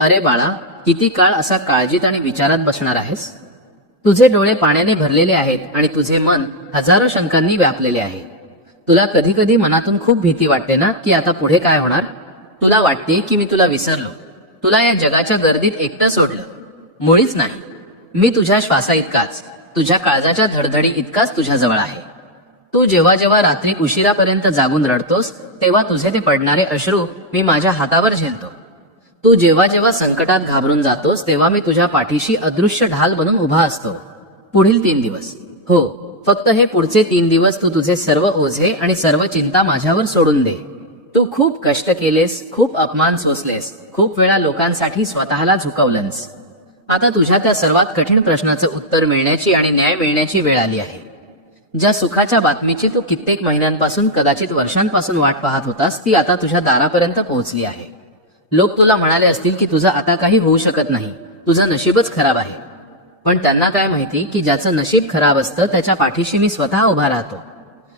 अरे बाळा, किती काळ असा काळजीत आणि विचारात बसणार आहेस? तुझे डोळे पाण्याने भरलेले आहेत आणि तुझे मन हजारो शंकांनी व्यापलेले आहे. तुला कधी कधी मनातून खूप भीती वाटते ना, की आता पुढे काय होणार? तुला वाटते की मी तुला विसरलो, तुला या जगाच्या गर्दीत एकटं सोडलं. मुळीच नाही. मी तुझ्या श्वासा इतकाच, तुझ्या काळजाच्या धडधडी इतकाच तुझ्या जवळ आहे. तू जेव्हा जेव्हा रात्री उशिरापर्यंत जागून रडतोस, तेव्हा तुझे ते पडणारे अश्रू मी माझ्या हातावर झेलतो. तू जेव्हा जेव्हा संकटात घाबरून जातोस, तेव्हा मी तुझ्या पाठीशी अदृश्य ढाल बनून उभा असतो. पुढील 3 दिवस, हो, फक्त हे पुढचे 3 दिवस तू तुझे सर्व ओझे आणि सर्व चिंता माझ्यावर सोडून दे. तू खूप कष्ट केलेस, खूप अपमान सोसलेस, खूप वेळा लोकांसाठी स्वतःला झुकवलंस. आता तुझ्या त्या सर्वात कठीण प्रश्नाचं उत्तर मिळण्याची आणि न्याय मिळण्याची वेळ आली आहे. ज्या सुखाच्या बातमीची तू कित्येक महिन्यांपासून, कदाचित वर्षांपासून वाट पाहत होतास, ती आता तुझ्या दारापर्यंत पोहोचली आहे. लोक तुला म्हणाले असतील की तुझं आता काही होऊ शकत नाही, तुझं नशीबच खराब आहे. पण त्यांना काय माहिती की ज्याचं नशीब खराब असतं त्याच्या पाठीशी मी स्वतः उभा राहतो.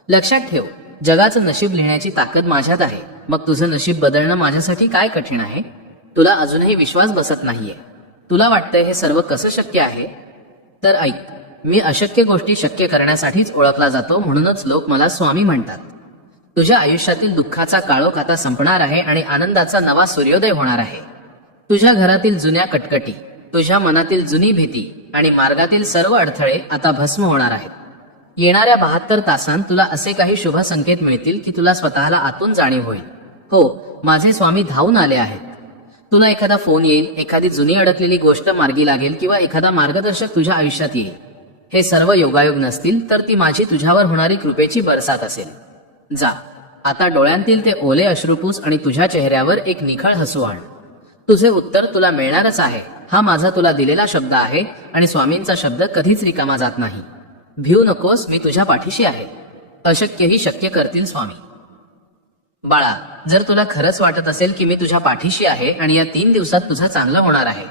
लक्षात ठेव, जगाचं नशीब लिहिण्याची ताकद माझ्यात आहे. मग तुझं नशीब बदलणं माझ्यासाठी काय कठीण आहे? तुला अजूनही विश्वास बसत नाहीये. तुला वाटतंय हे सर्व कसं शक्य आहे? तर ऐक, मी अशक्य गोष्टी शक्य करण्यासाठीच ओळखला जातो, म्हणूनच लोक मला स्वामी म्हणतात. तुझ्या आयुष्यातील दुःखाचा काळोख आता संपणार आहे आणि आनंदाचा नवा सूर्योदय होणार आहे. तुझ्या घरातील जुन्या कटकटी, तुझ्या मनातील जुनी भीती आणि मार्गातील सर्व अडथळे आता भस्म होणार आहेत. येणाऱ्या 72 तासांत तुला असे काही शुभ संकेत मिळतील की तुला स्वतःला आतून जाणीव होईल. हो, माझे स्वामी धावून आले आहेत. तुला एखादा फोन येईल, एखादी जुनी अडकलेली गोष्ट मार्गी लागेल किंवा एखादा मार्गदर्शक तुझ्या आयुष्यात येईल. हे सर्व योगायोग नसतील तर ती माझी तुझ्यावर होणारी कृपेची बरसात असेल. जा, आता डोळ्यांतील ते ओले अश्रुपूस आणि तुझ्या चेहऱ्यावर एक निखळ हसू आण. तुझे उत्तर तुला मिळणारच आहे. हा माझा तुला दिलेला शब्द आहे आणि स्वामींचा शब्द कधीच रिकामा जात नाही. भिऊ नकोस, मी तुझ्या पाठीशी आहे. अशक्यही शक्य करतील स्वामी. बाळा, जर तुला खरंच वाटत असेल की मी तुझ्या पाठीशी आहे आणि या 3 दिवसात तुझं चांगलं होणार आहे,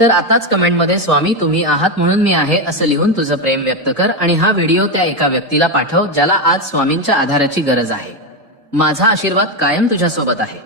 तर आताच कमेंटमध्ये स्वामी तुम्ही आहात म्हणून मी आहे असं लिहून तुझं प्रेम व्यक्त कर आणि हा व्हिडिओ त्या एका व्यक्तीला पाठव ज्याला आज स्वामींच्या आधाराची गरज आहे. माझा आशीर्वाद कायम तुझ्या सोबत आहे.